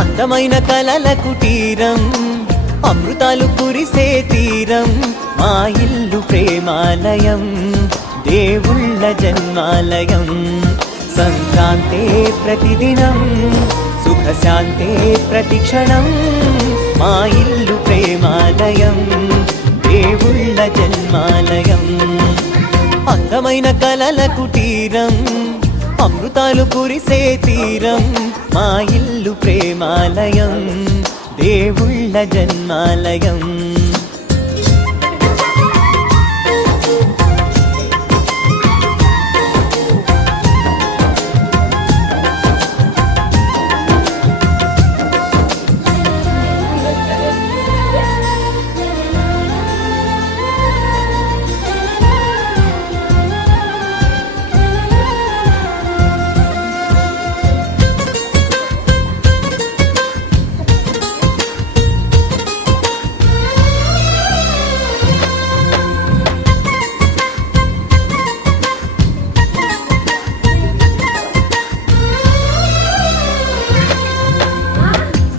అందమైన కలల కుటీరం, అమృతాలు కురిసే తీరం, మా ఇల్లు ప్రేమాలయం, దేవుళ్ళ జన్మాలయం. సంక్రాంతే ప్రతిదినం, సుఖశాంతే ప్రతిక్షణం, మా ఇల్లు ప్రేమాలయం, దేవుళ్ళ జన్మాలయం. అందమైన కలల కుటీరం, అమృతాలు కురిసే తీరం, మా ఇల్లు ప్రేమాలయం, దేవుళ్ళ జన్మాలయం.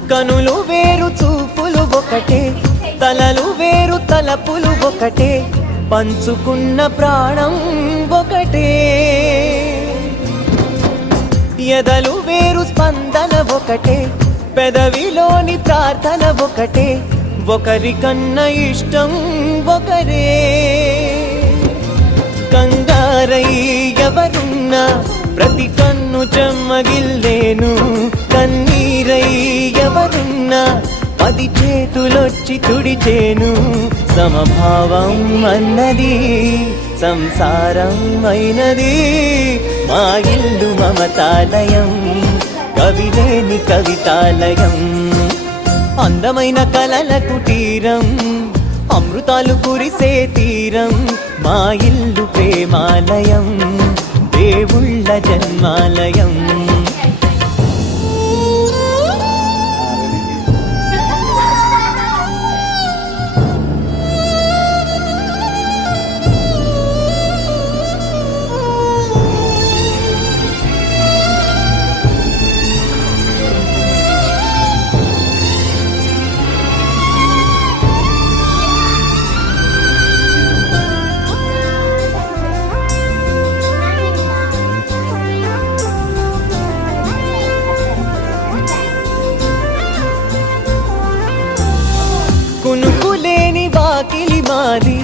కనులు వేరు చూపులు ఒకటే, తలలు వేరు తలపులు ఒకటే, పంచుకున్న ప్రాణం ఒకటే. ఎదలు వేరు స్పందన ఒకటే, పెదవిలోని ప్రార్థన ఒకటే, ఒకరికన్నా ఇష్టం ఒకరే. కంగారై ఎవరున్నా ప్రతి కన్ను చెమ్మగిల్లేను, కన్నీరై ఎవరున్నా 10 చేతులొచ్చి తుడిచేను. సమభావం అన్నది సంసారం అయినది, మా ఇల్లు మమతాలయం, కవిలేని కవితాలయం. అందమైన కలల కుటీరం, అమృతాలు కురిసే తీరం, మా ఇల్లు ప్రేమాలయం, దేవుళ్ళ జన్మాలయం. కునుకులేని వాకిలి మాది,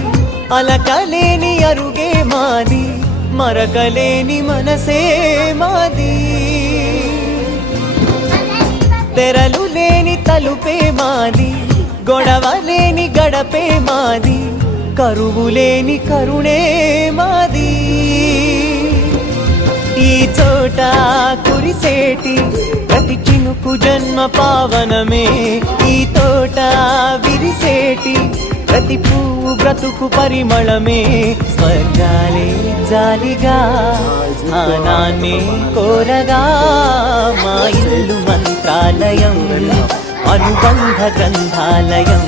అలకలేని అరుగే మాది, మరకలేని మనసే మాది. తెరలు లేని తలుపే మాది, గొడవ లేని గడపే మాది, కరువు లేని కరుణే మాది. ఈ చోట కురిసేటి ప్రతి చినుకు జన్మ పావనమే, ఈ తోట విరిసేటి ప్రతి పువ్వు బ్రతుకు పరిమళమే. స్వర్గాలే జాలిగా స్థానాన్ని కోరగా, మా ఇల్లు మంత్రాలయం, అనుబంధ గ్రంథాలయం.